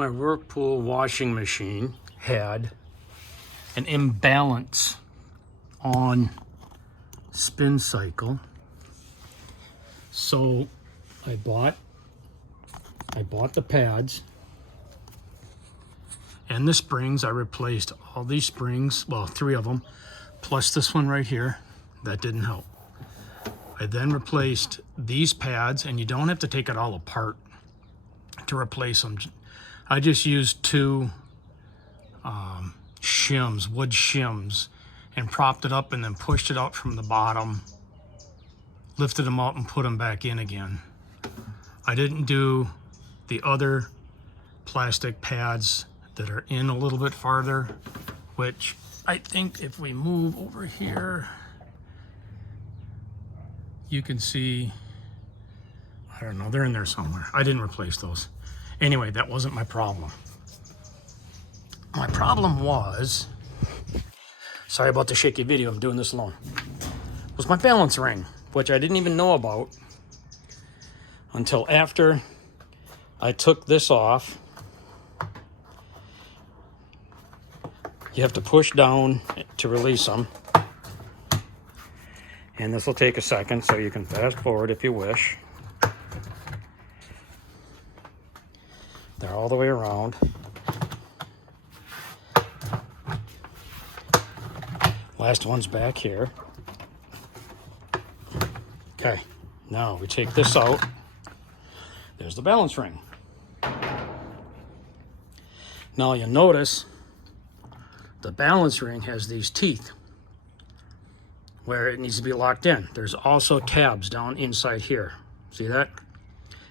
My Whirlpool washing machine had an imbalance on spin cycle. So I bought the pads and the springs. I replaced all these springs, well, 3 of them, plus this one right here. That didn't help. I then replaced these pads, and you don't have to take it all apart to replace them. I just used 2 shims, wood shims, and propped it up and then pushed it out from the bottom, lifted them up and put them back in again. I didn't do the other plastic pads that are in a little bit farther, which I think if we move over here, you can see, I don't know, they're in there somewhere. I didn't replace those. Anyway, that wasn't my problem. My problem was, sorry about the shaky video, I'm doing this alone, was my balance ring, which I didn't even know about until after I took this off. You have to push down to release them. And this will take a second, so you can fast forward if you wish. They're all the way around. Last one's back here. Okay, now we take this out. There's the balance ring. Now you'll notice the balance ring has these teeth where it needs to be locked in. There's also tabs down inside here. See that?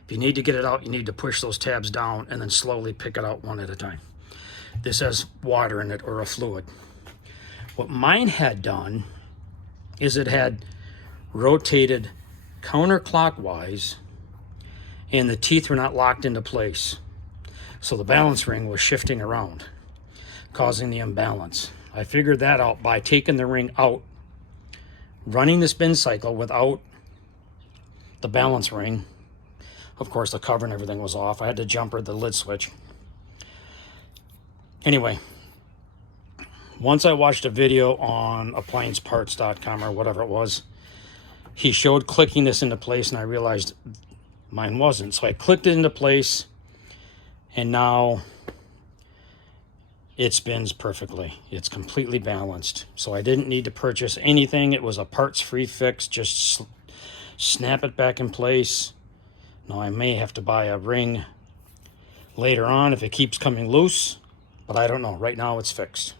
If you need to get it out, you need to push those tabs down and then slowly pick it out one at a time. This has water in it or a fluid. What mine had done is it had rotated counterclockwise and the teeth were not locked into place. So the balance ring was shifting around, causing the imbalance. I figured that out by taking the ring out, running the spin cycle without the balance ring. Of course, the cover and everything was off. I had to jumper the lid switch. Anyway, once I watched a video on applianceparts.com or whatever it was, he showed clicking this into place, and I realized mine wasn't. So I clicked it into place, and now it spins perfectly. It's completely balanced. So I didn't need to purchase anything. It was a parts-free fix. Just snap it back in place. Now I may have to buy a ring later on if it keeps coming loose, but I don't know. Right now it's fixed.